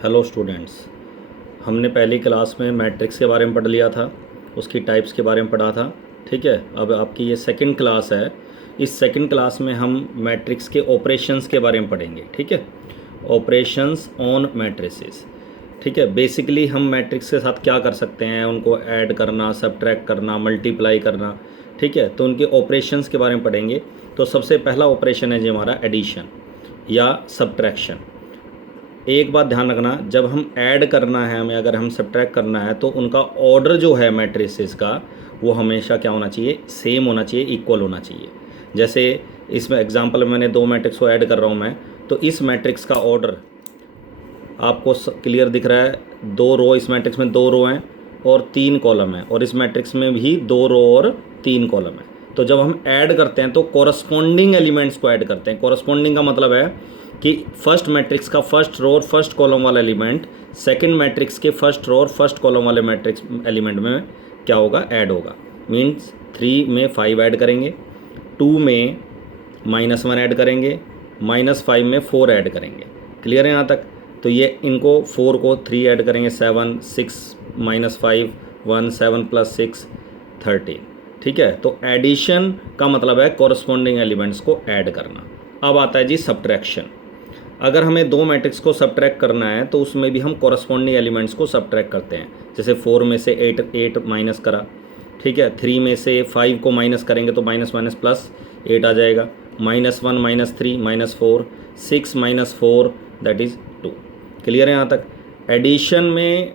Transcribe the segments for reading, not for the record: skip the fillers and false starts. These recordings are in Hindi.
हेलो स्टूडेंट्स, हमने पहली क्लास में मैट्रिक्स के बारे में पढ़ लिया था, उसकी टाइप्स के बारे में पढ़ा था। ठीक है, अब आपकी ये सेकंड क्लास है। इस सेकंड क्लास में हम मैट्रिक्स के ऑपरेशंस के बारे में पढ़ेंगे। ठीक है, ऑपरेशंस ऑन मैट्रिसेस। ठीक है, बेसिकली हम मैट्रिक्स के साथ क्या कर सकते हैं, उनको ऐड करना, सब्ट्रैक्ट करना, मल्टीप्लाई करना। ठीक है, तो उनके ऑपरेशंस के बारे में पढ़ेंगे। तो सबसे पहला ऑपरेशन है जी हमारा एडिशन या सब्ट्रैक्शन। एक बात ध्यान रखना, जब हम ऐड करना है हमें, अगर हम सब्ट्रैक्ट करना है, तो उनका ऑर्डर जो है मैट्रिसेस का वो हमेशा क्या होना चाहिए, सेम होना चाहिए, इक्वल होना चाहिए। जैसे इसमें एग्जांपल में मैंने दो मैट्रिक्स को ऐड कर रहा हूँ मैं, तो इस मैट्रिक्स का ऑर्डर आपको क्लियर दिख रहा है। दो रो, इस मैट्रिक्स में दो रो हैं और तीन कॉलम हैं, और इस मैट्रिक्स में भी दो रो और तीन कॉलम हैं। तो जब हम ऐड करते हैं तो कॉरस्पॉन्डिंग एलिमेंट्स को ऐड करते हैं। कॉरस्पॉन्डिंग का मतलब है कि फर्स्ट मैट्रिक्स का फर्स्ट रो और फर्स्ट कॉलम वाला एलिमेंट सेकंड मैट्रिक्स के फर्स्ट रो और फर्स्ट कॉलम वाले मैट्रिक्स एलिमेंट में क्या होगा, ऐड होगा। मीन्स 3 में 5 ऐड करेंगे, 2 में -1 ऐड करेंगे, -5 में 4 ऐड करेंगे। क्लियर है यहाँ तक? तो ये इनको 4 को 3 ऐड करेंगे, 7, 6 -5 1, 7 + 6 13। ठीक है, तो एडिशन का मतलब है कॉरस्पॉन्डिंग एलिमेंट्स को ऐड करना। अब आता है जी सब्ट्रैक्शन। अगर हमें दो मैट्रिक्स को सब्ट्रैक्ट करना है तो उसमें भी हम कॉरस्पॉन्डिंग एलिमेंट्स को सब्ट्रैक्ट करते हैं। जैसे 4 में से 8 माइनस करा, ठीक है। 3 में से 5 को माइनस करेंगे तो माइनस माइनस प्लस 8 आ जाएगा। -1 -3 -4, 6 -4 दैट इज़ 2। क्लियर है यहाँ तक? एडिशन में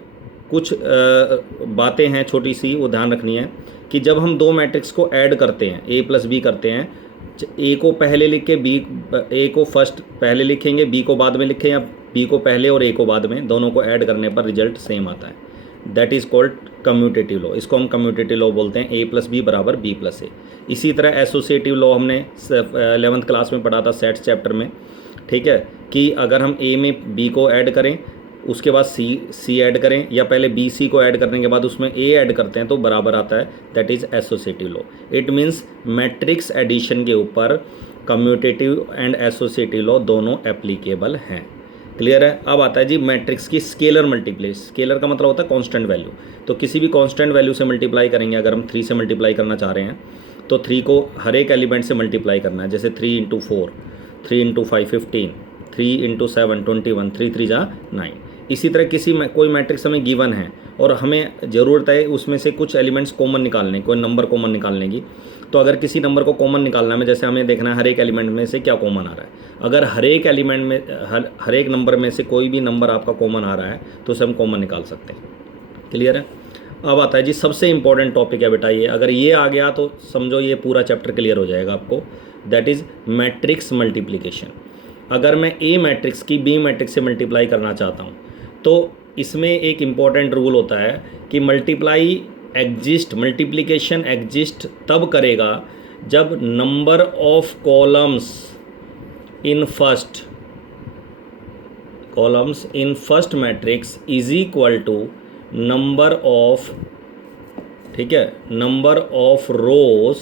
कुछ बातें हैं छोटी सी, वो ध्यान रखनी है कि जब हम दो मैट्रिक्स को ऐड करते हैं, A + B करते हैं, ए को पहले लिख के बी, ए को फर्स्ट पहले लिखेंगे, बी को बाद में लिखें, या बी को पहले और ए को बाद में, दोनों को ऐड करने पर रिजल्ट सेम आता है। That is called commutative law. इसको हम कम्यूटेटिव लॉ बोलते हैं, A + B = B + A। इसी तरह एसोसिएटिव लॉ हमने 11th क्लास में पढ़ा था, सेट्स चैप्टर में। ठीक है, कि अगर हम ए में बी को ऐड करें, उसके बाद सी ऐड करें, या पहले बी सी को ऐड करने के बाद उसमें ए ऐड करते हैं तो बराबर आता है। That is associative law. It means matrix addition के ऊपर कम्यूटेटिव एंड एसोसिएटिव लॉ दोनों एप्लीकेबल हैं। क्लियर है? अब आता है जी मैट्रिक्स की स्केलर मल्टीप्लाई। स्केलर का मतलब होता है कांस्टेंट वैल्यू। तो किसी भी कांस्टेंट वैल्यू से मल्टीप्लाई करेंगे। अगर हम 3 से मल्टीप्लाई करना चाह रहे हैं तो 3 को हर एक एलिमेंट से मल्टीप्लाई करना है। जैसे 3 × 4, 3 × 5 15, 3 × 7 21, 3 3 जा 9। इसी तरह किसी में कोई मैट्रिक्स हमें गिवन है और हमें ज़रूरत है उसमें से कुछ एलिमेंट्स कॉमन निकालने, कोई नंबर कॉमन निकालने की। तो अगर किसी नंबर को कॉमन निकालना है, जैसे हमें देखना है हर एक एलिमेंट में से क्या कॉमन आ रहा है। अगर हर एक एलिमेंट में हर एक नंबर में से कोई भी नंबर आपका कॉमन आ रहा है तो उसे हम कॉमन निकाल सकते हैं। क्लियर है? अब आता है जी सबसे इंपॉर्टेंट टॉपिक है बेटा ये। अगर ये आ गया तो समझो ये पूरा चैप्टर क्लियर हो जाएगा आपको। That is matrix multiplication. अगर मैं ए मैट्रिक्स की बी मैट्रिक्स से मल्टीप्लाई करना चाहता हूँ तो इसमें एक इम्पॉर्टेंट रूल होता है कि मल्टीप्लिकेशन एग्जिस्ट तब करेगा जब number of columns in first matrix is equal to number of, ठीक है, number of rows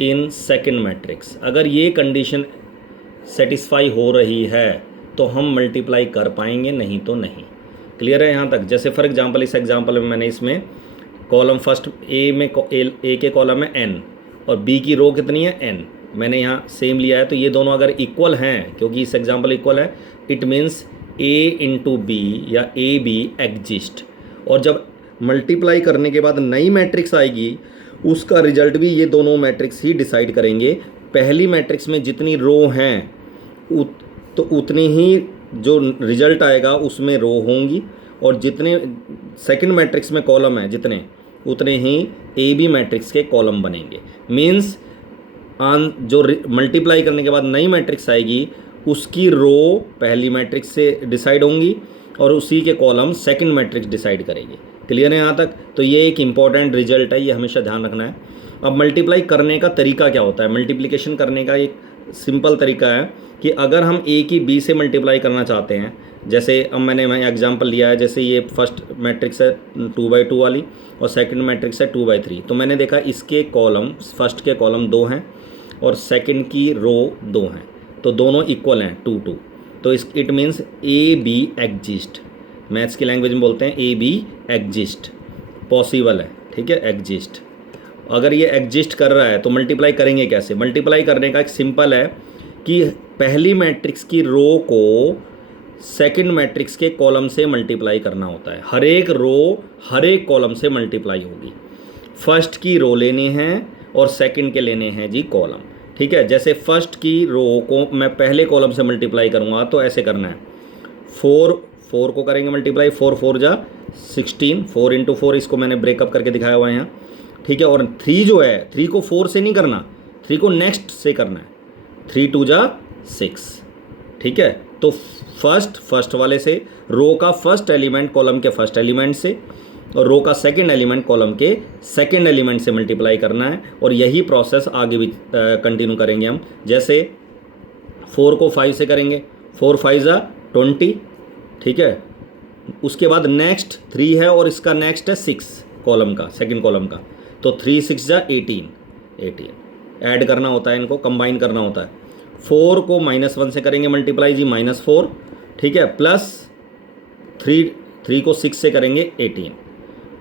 in second matrix. अगर ये कंडीशन सेटिस्फाई हो रही है तो हम मल्टीप्लाई कर पाएंगे, नहीं तो नहीं। क्लियर है यहाँ तक? जैसे फॉर एग्जांपल इस एग्जांपल में मैंने इसमें कॉलम फर्स्ट ए के कॉलम है n और बी की रो कितनी है n, मैंने यहाँ सेम लिया है। तो ये दोनों अगर इक्वल हैं, क्योंकि इस एग्जांपल इक्वल है, इट मीन्स a × b या ए बी एग्जिस्ट। और जब मल्टीप्लाई करने के बाद नई मैट्रिक्स आएगी उसका रिजल्ट भी ये दोनों मैट्रिक्स ही डिसाइड करेंगे। पहली मैट्रिक्स में जितनी रो हैं तो उतनी ही जो रिजल्ट आएगा उसमें रो होंगी, और जितने सेकंड मैट्रिक्स में कॉलम हैं जितने, उतने ही ए बी मैट्रिक्स के कॉलम बनेंगे। मींस जो मल्टीप्लाई करने के बाद नई मैट्रिक्स आएगी उसकी रो पहली मैट्रिक्स से डिसाइड होंगी और उसी के कॉलम सेकंड मैट्रिक्स डिसाइड करेगी। क्लियर है यहाँ तक? तो ये एक इंपॉर्टेंट रिजल्ट है, ये हमेशा ध्यान रखना है। अब मल्टीप्लाई करने का तरीका क्या होता है? मल्टीप्लिकेशन करने का एक सिंपल तरीका है कि अगर हम ए की बी से मल्टीप्लाई करना चाहते हैं, जैसे अब मैंने एग्जांपल लिया है, जैसे ये फर्स्ट मैट्रिक्स है 2/2 वाली और सेकंड मैट्रिक्स है 2/3। तो मैंने देखा इसके कॉलम, फर्स्ट के कॉलम 2 हैं और सेकंड की रो 2 हैं, तो दोनों इक्वल हैं 2 2। तो इस it means A be exist, maths की लैंग्वेज में बोलते हैं ए बी एग्जिस्ट, पॉसिबल है, ठीक है, एग्जिस्ट। अगर ये एग्जिस्ट कर रहा है तो मल्टीप्लाई करेंगे कैसे? मल्टीप्लाई करने का एक सिंपल है कि पहली मैट्रिक्स की रो को सेकंड मैट्रिक्स के कॉलम से मल्टीप्लाई करना होता है। हर एक रो हर एक कॉलम से मल्टीप्लाई होगी। फर्स्ट की रो लेनी है और सेकंड के लेने हैं जी कॉलम, ठीक है। जैसे फर्स्ट की रो को मैं पहले कॉलम से मल्टीप्लाई करूँगा तो ऐसे करना है, 4 को करेंगे मल्टीप्लाई, 4 4 जा 16, 4 इंटू 4, इसको मैंने ब्रेकअप करके दिखाया हुआ है यहाँ, ठीक है। और 3 जो है, 3 को 4 से नहीं करना, 3 को नेक्स्ट से करना है, 3 2 जा 6, ठीक है। तो फर्स्ट वाले से, रो का फर्स्ट एलिमेंट कॉलम के फर्स्ट एलिमेंट से, और रो का सेकंड एलिमेंट कॉलम के सेकंड एलिमेंट से मल्टीप्लाई करना है। और यही प्रोसेस आगे भी कंटिन्यू करेंगे हम। जैसे 4 को 5 से करेंगे, 4 5 जा 20, ठीक है। उसके बाद नेक्स्ट 3 है और इसका नेक्स्ट है 6 कॉलम का, सेकंड कॉलम का, तो 3 6 जा 18 ऐड करना होता है, इनको कंबाइन करना होता है। 4 को -1 से करेंगे मल्टीप्लाई जी, -4, ठीक है, प्लस 3 को 6 से करेंगे 18,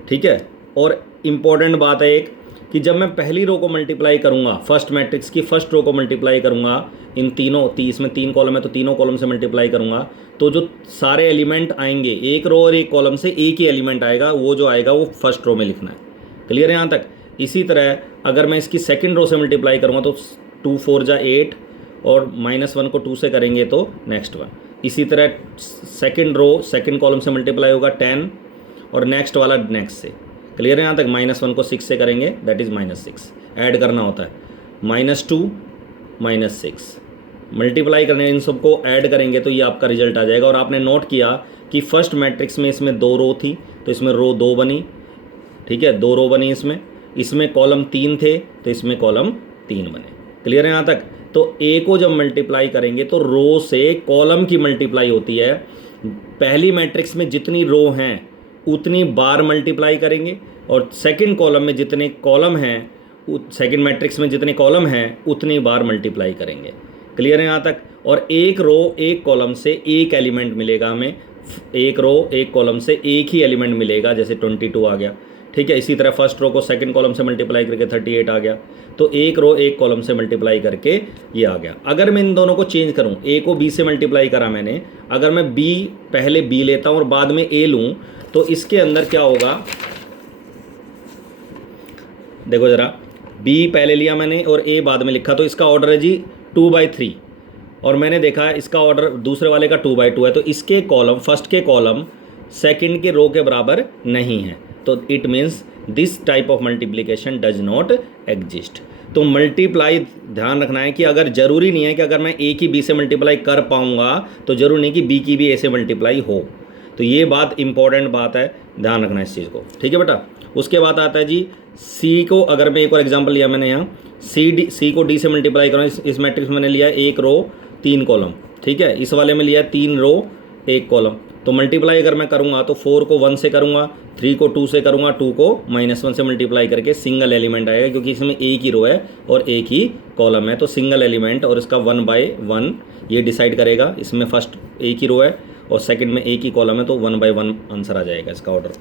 ठीक है। और इम्पॉर्टेंट बात है एक कि जब मैं पहली रो को मल्टीप्लाई करूँगा, फर्स्ट मैट्रिक्स की फर्स्ट रो को मल्टीप्लाई करूँगा, इन तीनों इसमें 3 कॉलम है तो तीनों कॉलम से मल्टीप्लाई करूँगा, तो जो सारे एलिमेंट आएंगे एक रो और एक कॉलम से एक ही एलिमेंट आएगा, वो जो आएगा वो फर्स्ट रो में लिखना है। क्लियर है यहाँ तक? इसी तरह अगर मैं इसकी सेकंड रो से मल्टीप्लाई करूँगा तो 2 4 जा 8, और -1 को 2 से करेंगे तो नेक्स्ट 1। इसी तरह सेकंड रो सेकंड कॉलम से मल्टीप्लाई होगा 10, और नेक्स्ट वाला नेक्स्ट से। क्लियर है यहाँ तक? -1 को 6 से करेंगे, दैट इज़ -6, ऐड करना होता है, -2 -6 मल्टीप्लाई करने, इन सबको ऐड करेंगे तो ये आपका रिजल्ट आ जाएगा। और आपने नोट किया कि फर्स्ट मैट्रिक्स में इसमें 2 रो थी तो इसमें रो 2 बनी, ठीक है, 2 रो बनी इसमें कॉलम 3 थे तो इसमें कॉलम 3 बने। क्लियर है यहाँ तक? तो ए को जब मल्टीप्लाई करेंगे तो रो से कॉलम की मल्टीप्लाई होती है। पहली मैट्रिक्स में जितनी रो हैं उतनी बार मल्टीप्लाई करेंगे, और सेकंड कॉलम में जितने कॉलम हैं, सेकंड मैट्रिक्स में जितने कॉलम हैं उतनी बार मल्टीप्लाई करेंगे। क्लियर है यहाँ तक? और एक रो एक कॉलम से एक एलिमेंट मिलेगा हमें, एक रो एक कॉलम से एक ही एलिमेंट मिलेगा, जैसे 22 आ गया, ठीक है। इसी तरह फर्स्ट रो को सेकंड कॉलम से मल्टीप्लाई करके 38 आ गया, तो एक रो एक कॉलम से मल्टीप्लाई करके ये आ गया। अगर मैं इन दोनों को चेंज करूं, ए को बी से मल्टीप्लाई करा मैंने, अगर मैं बी पहले बी लेता हूं और बाद में ए लूं तो इसके अंदर क्या होगा, देखो ज़रा, बी पहले लिया मैंने और ए बाद में लिखा, तो इसका ऑर्डर है जी 2/3, और मैंने देखा इसका ऑर्डर दूसरे वाले का 2/2 है, तो इसके कॉलम फर्स्ट के कॉलम सेकंड के रो के बराबर नहीं है, तो it means this type of multiplication does not exist. तो मल्टीप्लाई ध्यान रखना है कि अगर ज़रूरी नहीं है कि अगर मैं ए की बी से मल्टीप्लाई कर पाऊंगा तो ज़रूरी नहीं कि बी की भी ए से मल्टीप्लाई हो। तो ये बात इंपॉर्टेंट बात है, ध्यान रखना इस चीज़ को, ठीक है बेटा। उसके बाद आता है जी सी को, अगर मैं एक और एग्जांपल लिया मैंने यहाँ, सी को डी से मल्टीप्लाई करूँ, इस मैट्रिक्स में मैंने लिया 1 रो 3 कॉलम, ठीक है। इस वाले में लिया 3 रो 1 कॉलम, तो मल्टीप्लाई अगर मैं करूँगा तो 4 को 1 से करूँगा, 3 को 2 से करूँगा, 2 को -1 से मल्टीप्लाई करके सिंगल एलिमेंट आएगा, क्योंकि इसमें एक ही रो है और एक ही कॉलम है, तो सिंगल एलिमेंट और इसका 1/1 ये डिसाइड करेगा। इसमें फर्स्ट एक ही रो है और सेकंड में एक ही कॉलम है, तो 1/1 आंसर आ जाएगा इसका ऑर्डर।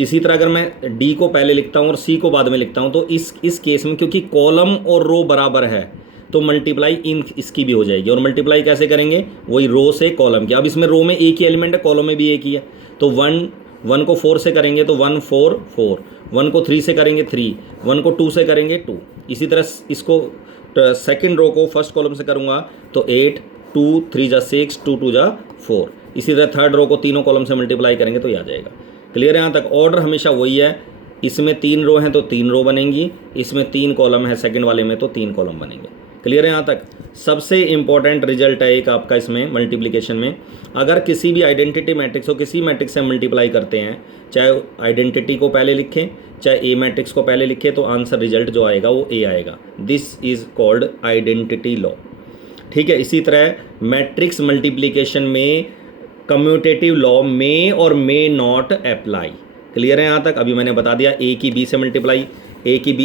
इसी तरह अगर मैं डी को पहले लिखता हूँ और सी को बाद में लिखता हूँ, तो इस केस में क्योंकि कॉलम और रो बराबर है तो मल्टीप्लाई इसकी भी हो जाएगी। और मल्टीप्लाई कैसे करेंगे, वही रो से कॉलम की। अब इसमें रो में एक ही एलिमेंट है, कॉलम में भी एक ही है, तो 1 को 4 से करेंगे तो 1 4 4, 1 को 3 से करेंगे 3, 1 को 2 से करेंगे 2। इसी तरह इसको सेकंड रो को फर्स्ट कॉलम से करूँगा तो 8, 2 3 जा 6, 2 2 जा 4। इसी तरह थर्ड रो को तीनों कॉलम से मल्टीप्लाई करेंगे तो ये आ जाएगा। क्लियर है यहाँ तक? ऑर्डर हमेशा वही है, इसमें 3 रो हैं तो 3 रो बनेंगी, इसमें 3 कॉलम है सेकंड वाले में तो 3 कॉलम बनेंगे। क्लियर है यहाँ तक? सबसे इंपॉर्टेंट रिजल्ट है एक आपका इसमें मल्टीप्लिकेशन में, अगर किसी भी आइडेंटिटी मैट्रिक्स हो, किसी मैट्रिक्स से मल्टीप्लाई करते हैं, चाहे आइडेंटिटी को पहले लिखें चाहे ए मैट्रिक्स को पहले लिखें, तो आंसर रिजल्ट जो आएगा वो ए आएगा। This is called identity law, ठीक है। इसी तरह मैट्रिक्स मल्टीप्लिकेशन में कम्यूटेटिव लॉ मे और मे नॉट अप्लाई। क्लियर है यहाँ तक? अभी मैंने बता दिया ए की बी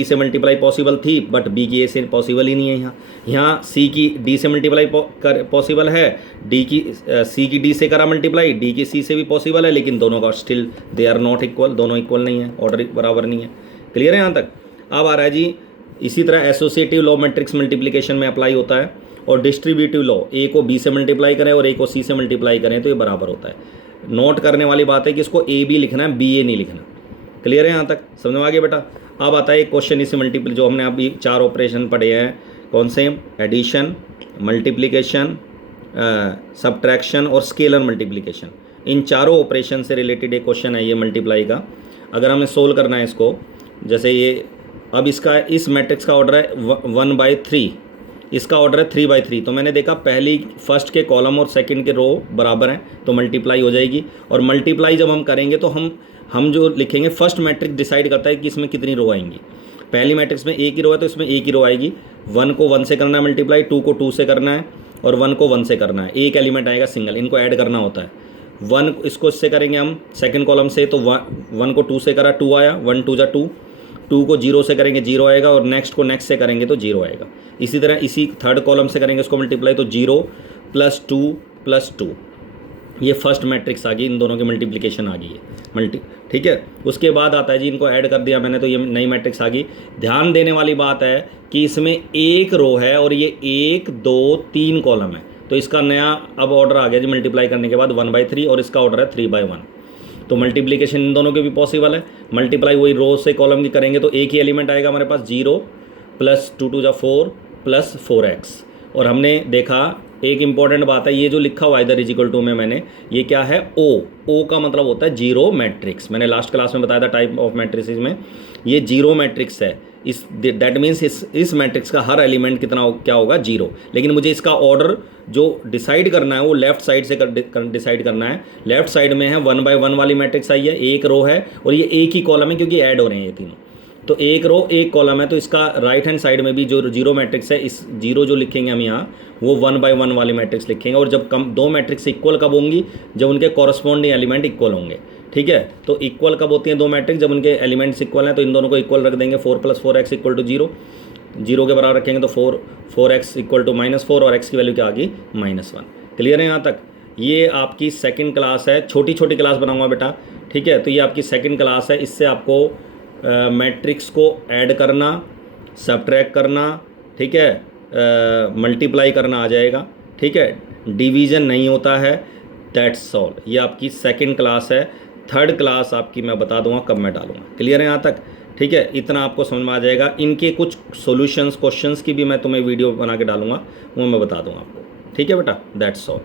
से मल्टीप्लाई पॉसिबल थी, बट बी की ए से पॉसिबल ही नहीं है। यहाँ सी की डी से मल्टीप्लाई पॉसिबल है, डी की सी की डी से करा मल्टीप्लाई, डी की सी से भी पॉसिबल है, लेकिन दोनों का still they are not equal, दोनों इक्वल नहीं है, ऑर्डर बराबर नहीं है। क्लियर है यहाँ तक? अब आ रहा है जी, इसी तरह एसोसिएटिव लॉ मैट्रिक्स मल्टीप्लिकेशन में अप्लाई होता है, और डिस्ट्रीब्यूटिव लॉ ए को बी से मल्टीप्लाई करें और ए को सी से मल्टीप्लाई करें तो ये बराबर होता है। नोट करने वाली बात है कि इसको ए बी लिखना है, बी ए नहीं लिखना। क्लियर है यहाँ तक? समझ में आ गया बेटा? अब आता है एक क्वेश्चन इसी मल्टीप्ल जो हमने अभी 4 ऑपरेशन पढ़े हैं, कौन से? एडिशन, मल्टीप्लिकेशन, सब्ट्रैक्शन और स्केलर मल्टीप्लिकेशन। इन चारों ऑपरेशन से रिलेटेड एक क्वेश्चन है ये मल्टीप्लाई का। अगर हमें सोल्व करना है इसको, जैसे ये अब इसका इस मैट्रिक्स का ऑर्डर है 1/3, इसका ऑर्डर है 3/3, तो मैंने देखा पहली फर्स्ट के कॉलम और सेकंड के रो बराबर हैं तो मल्टीप्लाई हो जाएगी। और मल्टीप्लाई जब हम करेंगे तो हम जो लिखेंगे, फर्स्ट मैट्रिक्स डिसाइड करता है कि इसमें कितनी रो आएंगी। पहली मैट्रिक्स में एक ही रो है तो इसमें एक ही रो आएगी। 1 को 1 से करना है मल्टीप्लाई, 2 को 2 से करना है और 1 को 1 से करना है। एक एलिमेंट आएगा सिंगल, इनको ऐड करना होता है। 1 इसको इससे करेंगे हम सेकंड कॉलम से, तो 1 को 2 से करा 2 आया, 1 2 जा 2, 2 को 0 से करेंगे 0 आएगा, और नेक्स्ट को नेक्स्ट से करेंगे तो 0 आएगा। इसी तरह इसी थर्ड कॉलम से करेंगे इसको मल्टीप्लाई, तो 0 + 2 + 2, ये फर्स्ट मैट्रिक्स आ गई, इन दोनों की मल्टीप्लिकेशन आ गई है ठीक है। उसके बाद आता है जी, इनको ऐड कर दिया मैंने तो ये नई मैट्रिक्स आ गई। ध्यान देने वाली बात है कि इसमें एक रो है और ये 1 2 3 कॉलम है, तो इसका नया अब ऑर्डर आ गया जी मल्टीप्लाई करने के बाद 1/3, और इसका ऑर्डर है 3/1। तो मल्टीप्लिकेशन इन दोनों के भी पॉसिबल है। मल्टीप्लाई वही रो से कॉलम की करेंगे तो एक ही एलिमेंट आएगा हमारे पास, 0 + 2 2 जा 4 + 4x। और हमने देखा एक इंपॉर्टेंट बात है, ये जो लिखा हुआ है इधर =2 में मैंने, ये क्या है? ओ का मतलब होता है जीरो मैट्रिक्स। मैंने लास्ट क्लास में बताया था टाइप ऑफ मैट्रिक्स में, ये जीरो मैट्रिक्स है। इस दैट मीन्स इस मैट्रिक्स का हर एलिमेंट क्या होगा? 0। लेकिन मुझे इसका ऑर्डर जो डिसाइड करना है वो लेफ्ट साइड से डिसाइड करना है। लेफ्ट साइड में है 1/1 वाली मैट्रिक्स आई है, एक रो है और ये एक ही कॉलम है क्योंकि ऐड हो रहे हैं ये तीनों, तो एक रो एक कॉलम है। तो इसका राइट हैंड साइड में भी जो जीरो मैट्रिक्स है, इस जीरो जो लिखेंगे हम यहाँ, वो 1/1 वाली मैट्रिक्स लिखेंगे। और जब दो मैट्रिक्स इक्वल कब होंगी? जब उनके कॉरस्पॉन्डिंग एलिमेंट इक्वल होंगे। ठीक है, तो इक्वल कब होती हैं दो मैट्रिक्स? जब उनके एलिमेंट्स इक्वल हैं। तो इन दोनों को इक्वल रख देंगे, 4 + 4x = 0, 0 के बराबर रखेंगे तो 4x = -4 और x की वैल्यू क्या आ गई? -1। क्लियर है यहाँ तक? ये आपकी सेकंड क्लास है, छोटी छोटी क्लास बनाऊंगा बेटा। ठीक है, तो ये आपकी सेकंड क्लास है। इससे आपको मैट्रिक्स को ऐड करना, सब्ट्रैक्ट करना, ठीक है, मल्टीप्लाई करना आ जाएगा। ठीक है, डिवीज़न नहीं होता है, दैट्स ऑल। ये आपकी सेकंड क्लास है। थर्ड क्लास आपकी मैं बता दूंगा कब मैं डालूंगा। क्लियर है यहाँ तक? ठीक है, इतना आपको समझ में आ जाएगा। इनके कुछ सॉल्यूशंस क्वेश्चंस की भी मैं तुम्हें वीडियो बना के डालूंगा, वो मैं बता दूंगा आपको। ठीक है बेटा, दैट्स ऑल।